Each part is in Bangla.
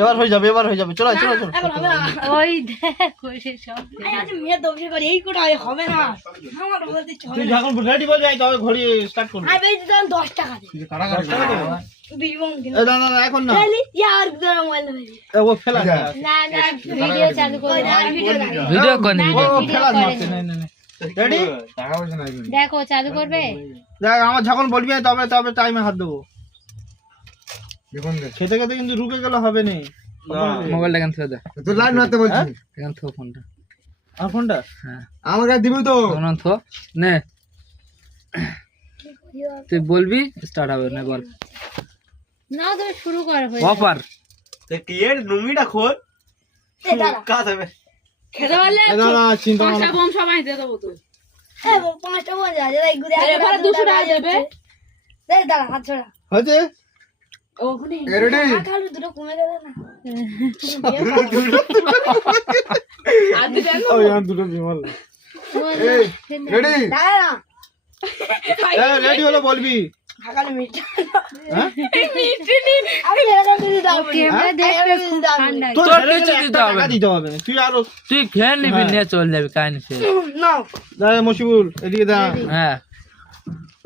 এবার হয়ে যাবে চলো চলো চলো ওই দেখো সে সব মেয়ে দমে করে এই কোটা হবে না আমার বলতে চলে তুই যখন রেডি বল যাই তবে ঘড়ি স্টার্ট করবি আমি বেশি দাম 10 টাকা দে কারাগার টাকা দেবে বিবং দিন না না না এখন না খালি यार তোরা মোবাইল ধরে ও ফেলা না না ভিডিও চালু করে ভিডিও কোন ও ভিডিও ফেলা যাচ্ছে না না রেডি দেখো চালু করবে দেখ আমার যখন বলবি তবে তবে টাইমে হাত দেবো খেতে খেতে কিন্তু রুকে গেলে হবে না মোবাইলটা কেন থুয়ে দে তো লাইন মারতে বলছি কেন থো ফোনটা আর ফোনটা হ্যাঁ আমার কাছে দিবি তো ফোন থো নে তুই বলবি স্টার্ট হবে না বল না তুমি শুরু করো অফার কি এর নুমিটা খোল এ দাঁড়া কাজ হবে খেতে পারলে না না চিন্তা করো না। বম সবাই দিয়ে দেবো তো এ বম 5টা বম যা এই ঘুরে এবারে 200 টাকা দেবে এই দাঁড়া হাত ছড়া হয়েছে ওখানে রেডি খালু দুটো কমে দেবে না ও ইয়ার দুটো বিমল রেডি দাঁড়া রেডি হলো বলবি খালি মিট হ্যাঁ আমি এরকম দিদি দাও ক্যামেরা দেখতে খুব ঠান্ডা তোর তোর ছেলে কিছু দিতে হবে টাকা না। দিতে হবে না তুই আরো তুই ফ্যান নিবি নিয়ে চলে যাবি কাহিনী ফের নাও দাঁড়া মশিবুল এদিকে দা হ্যাঁ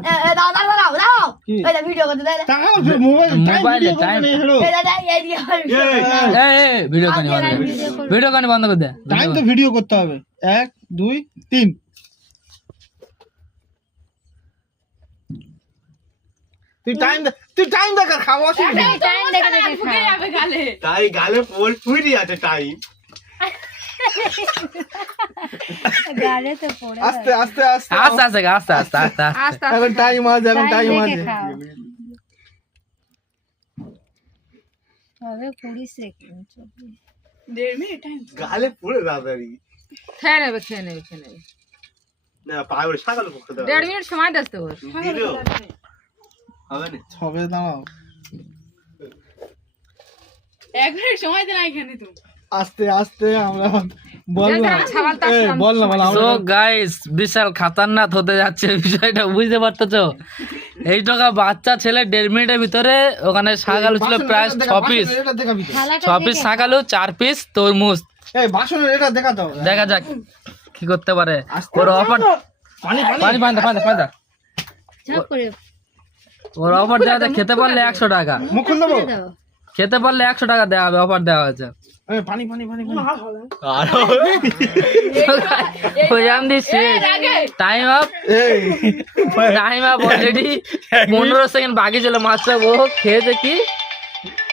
এ দাও দাও কি? এই ভিডিও করতে দে টাকা মোবাইল মোবাইলে টাইম হলো এই দাদা এই দিয়ে এই ভিডিও কানি বন্ধ করে ভিডিও কানি বন্ধ করে দে টাইম তো ভিডিও করতে হবে 1 2 3 তুই টাইম দেখা খাওয়া অসুবিধা নেই। টাইম দেখে দেখে খাও। তাই গালে পোল ফুইরি আছে টাইম গালে তো পড়ে আস্তে আস্তে আস্তে আস্তে আস্তে আস্তে আস্তে আস্তে আস্তে এখন টাইম আছে টাইম দেখে খাও তবে 20 সেকেন্ড গালে পুরো দাদারি খেয়ে নেবে না পাগল ছাগল পক্ষে দাও 1.5 মিনিট সময় দিস তো দিলো হবে না হবে দাঁড়াও আস্তে আস্তে আমরা বললাম সো গাইস বিশাল খাতারনাক হতে যাচ্ছে বিষয়টা বুঝতে পারতেছো এই টাকা বাচ্চা ছেলে 1.5 মিনিটের ভিতরে ওখানে শাকালু ছিল প্রায় 6 পিস এটা দেখাবি তো। 6 পিস শাকালু 4 পিস তরমুজ এই বাসনের এটা দেখাতে হবে দেখা যাক কি করতে পারে ওর অফার পানি পানি পানি পানি পানি ঝপ করে ওর অফার দেওয়া আছে, খেতে পারলে 100 টাকা মুখ খুলে দেবো দাও খেতে পারলে 100 টাকা দেওয়া হবে অফার দেওয়া হয়েছে এই পানি পানি পানি পানি ওই আম দিচ্ছি টাইম আপ অলরেডি 15 সেকেন্ড বাকি ছিল মাত্র ও খেয়েছে কি